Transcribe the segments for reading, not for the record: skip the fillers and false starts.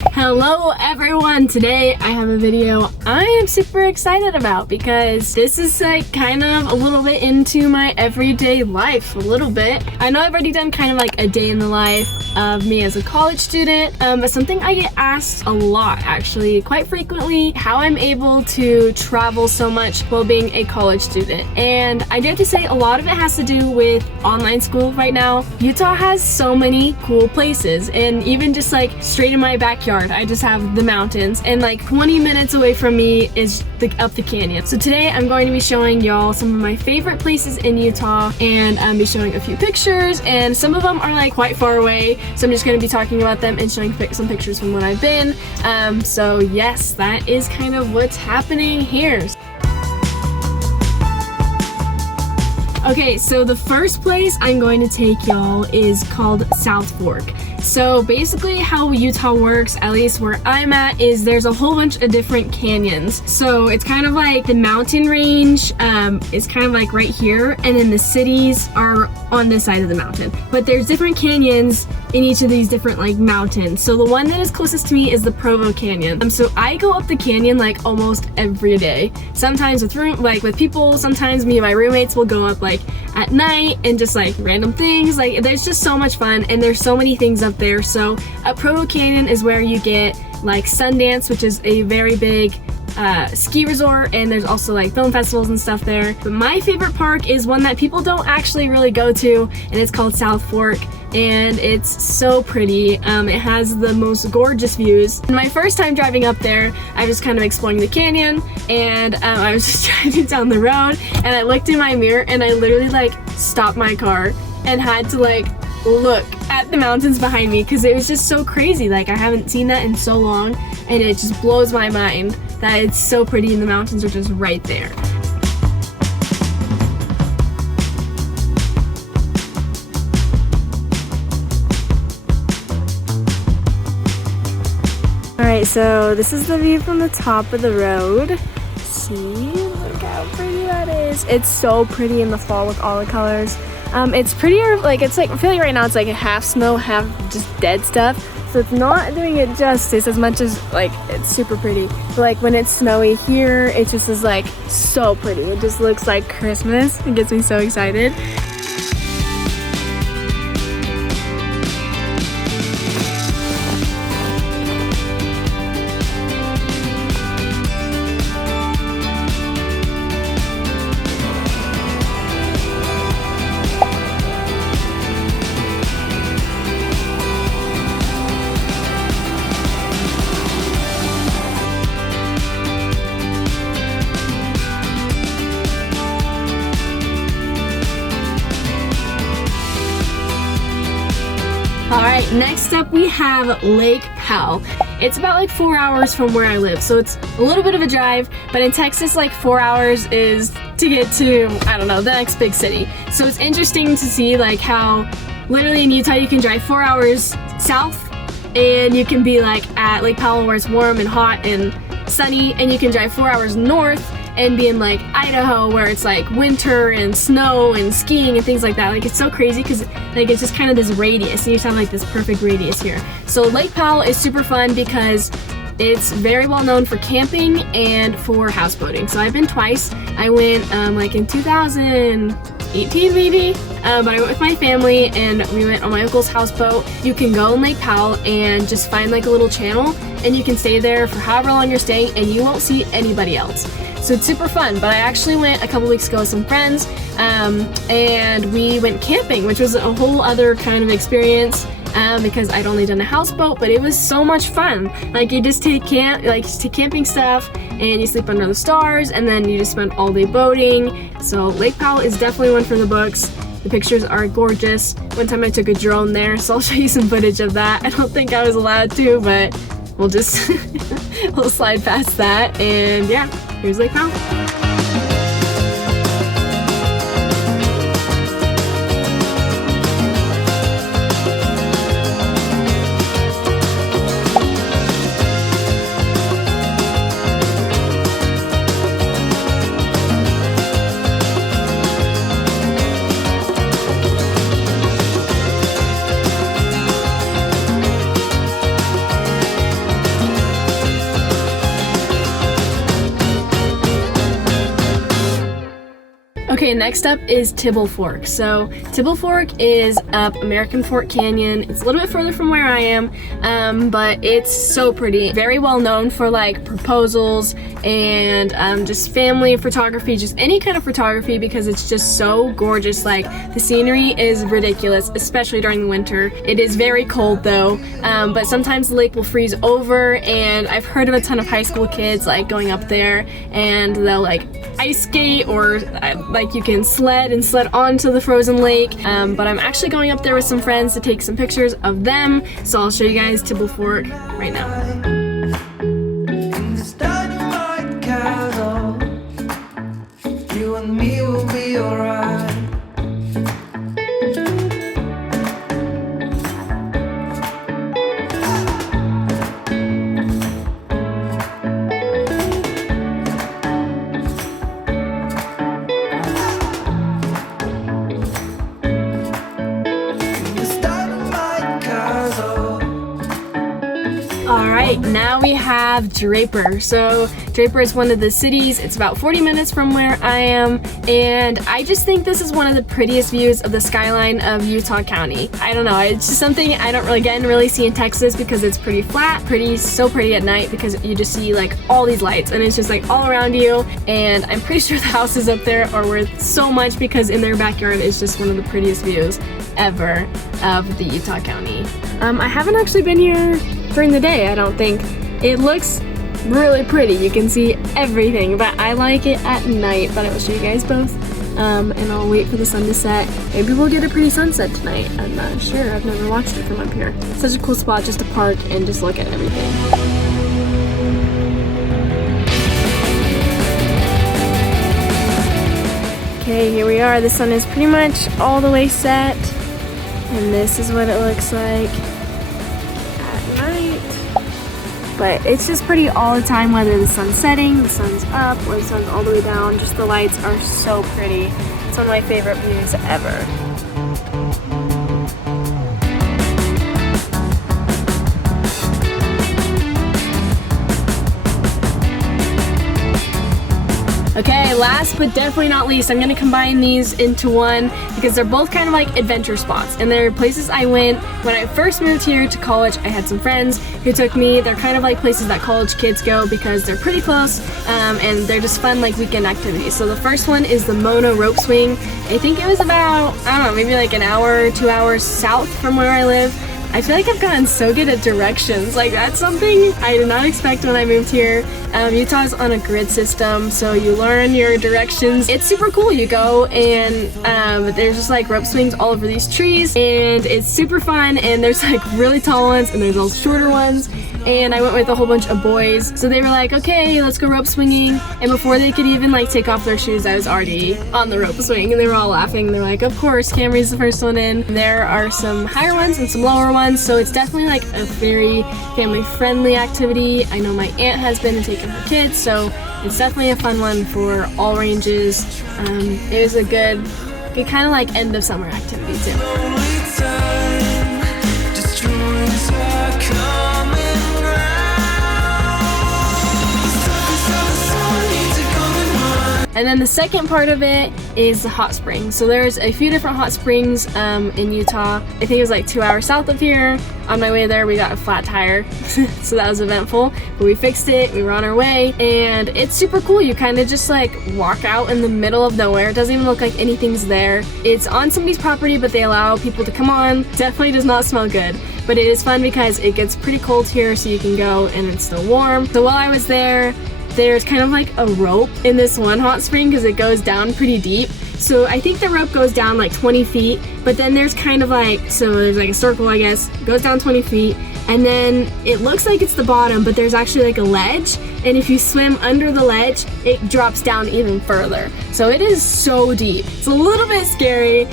Hello everyone! Today I have a video I am super excited about because this is like kind of a little bit into my everyday life, a little bit. I know I've already done kind of like a day in the life of me as a college student, but something I get asked a lot, actually, quite frequently, how I'm able to travel so much while being a college student. And I do have to say a lot of it has to do with online school right now. Utah has so many cool places, and even just like straight in my backyard, I just have the mountains, and like 20 minutes away from me is up the canyon. So today I'm going to be showing y'all some of my favorite places in Utah, and I'll be showing a few pictures, and some of them are like quite far away, so I'm just going to be talking about them and showing some pictures from when I've been. So yes, that is kind of what's happening here. Okay, so the first place I'm going to take y'all is called South Fork. So basically how Utah works, at least where I'm at, is there's a whole bunch of different canyons. So it's kind of like the mountain range is kind of like right here, and then the cities are on this side of the mountain. But there's different canyons in each of these different like mountains. So the one that is closest to me is the Provo Canyon. So I go up the canyon like almost every day. Sometimes with people, sometimes me and my roommates will go up like at night and just like random things. Like there's just so much fun, and there's so many things up there. So at Provo Canyon is where you get like Sundance, which is a very big ski resort, and there's also like film festivals and stuff there. But my favorite park is one that people don't actually really go to, and it's called South Fork, and it's so pretty. It has the most gorgeous views. And my first time driving up there, I was kind of exploring the canyon, and I was just driving down the road, and I looked in my mirror, and I literally like stopped my car and had to like look at the mountains behind me, because it was just so crazy. Like I haven't seen that in so long, and it just blows my mind that it's so pretty and the mountains are just right there. Alright, so this is the view from the top of the road. See? Look how pretty that is. It's so pretty in the fall with all the colors. It's prettier, like it's like, I feel like right now it's like half snow, half just dead stuff. So it's not doing it justice as much as like it's super pretty. But like when it's snowy here, it just is like so pretty. It just looks like Christmas. It gets me so excited. Alright, next up we have Lake Powell. It's about like 4 hours from where I live, so it's a little bit of a drive, but in Texas like 4 hours is to get to, I don't know, the next big city. So it's interesting to see like how literally in Utah you can drive 4 hours south and you can be like at Lake Powell where it's warm and hot and sunny, and you can drive 4 hours north and be in like Idaho where it's like winter and snow and skiing and things like that. Like it's so crazy because like it's just kind of this radius, and you just have like this perfect radius here. So Lake Powell is super fun because it's very well known for camping and for houseboating. So I've been twice. I went like in 2018 maybe, but I went with my family and we went on my uncle's houseboat. You can go in Lake Powell and just find like a little channel, and you can stay there for however long you're staying and you won't see anybody else. So it's super fun. But I actually went a couple weeks ago with some friends, and we went camping, which was a whole other kind of experience because I'd only done a houseboat, but it was so much fun. Like you just take camping stuff and you sleep under the stars, and then you just spend all day boating. So Lake Powell is definitely one for the books. The pictures are gorgeous. One time I took a drone there, so I'll show you some footage of that. I don't think I was allowed to, but we'll just we'll slide past that. And yeah, here's Lake Powell. Okay, next up is Tibble Fork. So Tibble Fork is up American Fork Canyon. It's a little bit further from where I am, but it's so pretty. Very well known for like proposals and just family photography, just any kind of photography, because it's just so gorgeous. Like the scenery is ridiculous, especially during the winter. It is very cold though, but sometimes the lake will freeze over, and I've heard of a ton of high school kids like going up there and they'll like ice skate, or like you can sled onto the frozen lake, but I'm actually going up there with some friends to take some pictures of them, so I'll show you guys Tibble Fork right now. In this dynamite castle, you and me will be alright. Alright, now we have Draper. So Draper is one of the cities. It's about 40 minutes from where I am, and I just think this is one of the prettiest views of the skyline of Utah County. I don't know, it's just something I don't really see in Texas, because it's pretty flat, so pretty at night, because you just see like all these lights and it's just like all around you, and I'm pretty sure the houses up there are worth so much because in their backyard is just one of the prettiest views ever of the Utah County. I haven't actually been here during the day, I don't think. It looks really pretty, you can see everything, but I like it at night. But I will show you guys both, and I'll wait for the sun to set. Maybe we'll get a pretty sunset tonight, I'm not sure, I've never watched it from up here. Such a cool spot just to park and just look at everything. Okay, here we are. The sun is pretty much all the way set, and this is what it looks like at night. But it's just pretty all the time, whether the sun's setting, the sun's up, or the sun's all the way down. Just the lights are so pretty. It's one of my favorite views ever. Okay, last but definitely not least, I'm gonna combine these into one because they're both kind of like adventure spots, and they're places I went when I first moved here to college. I had some friends who took me. They're kind of like places that college kids go because they're pretty close, and they're just fun like weekend activities. So the first one is the Mono Rope Swing. I think it was about, I don't know, maybe like an hour, 2 hours south from where I live. I feel like I've gotten so good at directions. Like, that's something I did not expect when I moved here. Utah's on a grid system, so you learn your directions. It's super cool. You go and there's just like rope swings all over these trees, and it's super fun, and there's like really tall ones and there's all shorter ones. And I went with a whole bunch of boys, so they were like, okay, let's go rope swinging. And before they could even like take off their shoes, I was already on the rope swing, and they were all laughing. They're like, of course, Kamri's the first one in. There are some higher ones and some lower ones, so it's definitely like a very family-friendly activity. I know my aunt has been and taken her kids, so it's definitely a fun one for all ranges. It was a good kind of like end of summer activity too. And then the second part of it is the hot springs. So there's a few different hot springs in Utah. I think it was like 2 hours south of here. On my way there, we got a flat tire, so that was eventful. But we fixed it, we were on our way, and it's super cool. You kind of just like walk out in the middle of nowhere. It doesn't even look like anything's there. It's on somebody's property, but they allow people to come on. Definitely does not smell good, but it is fun because it gets pretty cold here, so you can go and it's still warm. So while I was there, there's kind of like a rope in this one hot spring because it goes down pretty deep. So I think the rope goes down like 20 feet, but then there's kind of like, so there's like a circle, I guess, goes down 20 feet, and then it looks like it's the bottom, but there's actually like a ledge, and if you swim under the ledge, it drops down even further. So it is so deep. It's a little bit scary,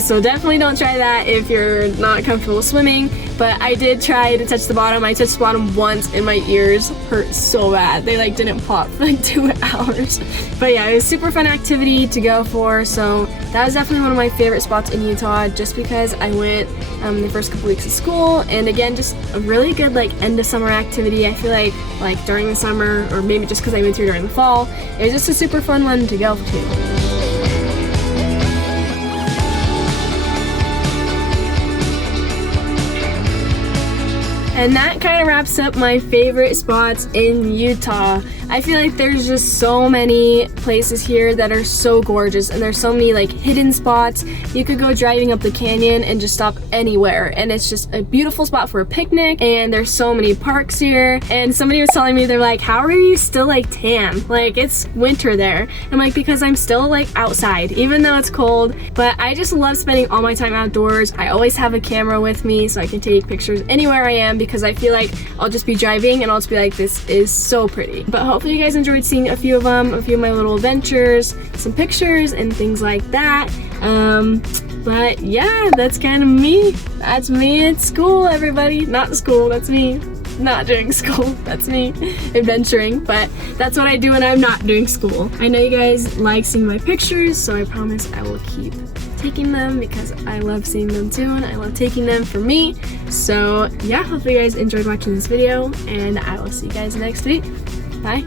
so definitely don't try that if you're not comfortable swimming, but I did try to touch the bottom. I touched the bottom once and my ears hurt so bad. They like didn't pop for like 2 hours. But yeah, it was a super fun activity to go for, so that was definitely one of my favorite spots in Utah just because I went the first couple weeks of school, and again, just a really good like end of summer activity. I feel like during the summer, or maybe just because I moved here during the fall, it was just a super fun one to go to. And that kind of wraps up my favorite spots in Utah. I feel like there's just so many places here that are so gorgeous, and there's so many like hidden spots. You could go driving up the canyon and just stop anywhere, and it's just a beautiful spot for a picnic. And there's so many parks here. And somebody was telling me, they're like, how are you still like tan? Like, it's winter there. I'm like, because I'm still like outside even though it's cold. But I just love spending all my time outdoors. I always have a camera with me so I can take pictures anywhere I am, because I feel like I'll just be driving and I'll just be like, this is so pretty. But hopefully you guys enjoyed seeing a few of them, a few of my little adventures, some pictures and things like that. But yeah, that's kind of me. That's me at school, everybody. Not school, that's me. Not doing school, that's me adventuring, but that's what I do when I'm not doing school. I know you guys like seeing my pictures, so I promise I will keep taking them, because I love seeing them too, and I love taking them for me. So yeah, hopefully you guys enjoyed watching this video, and I will see you guys next week. Bye.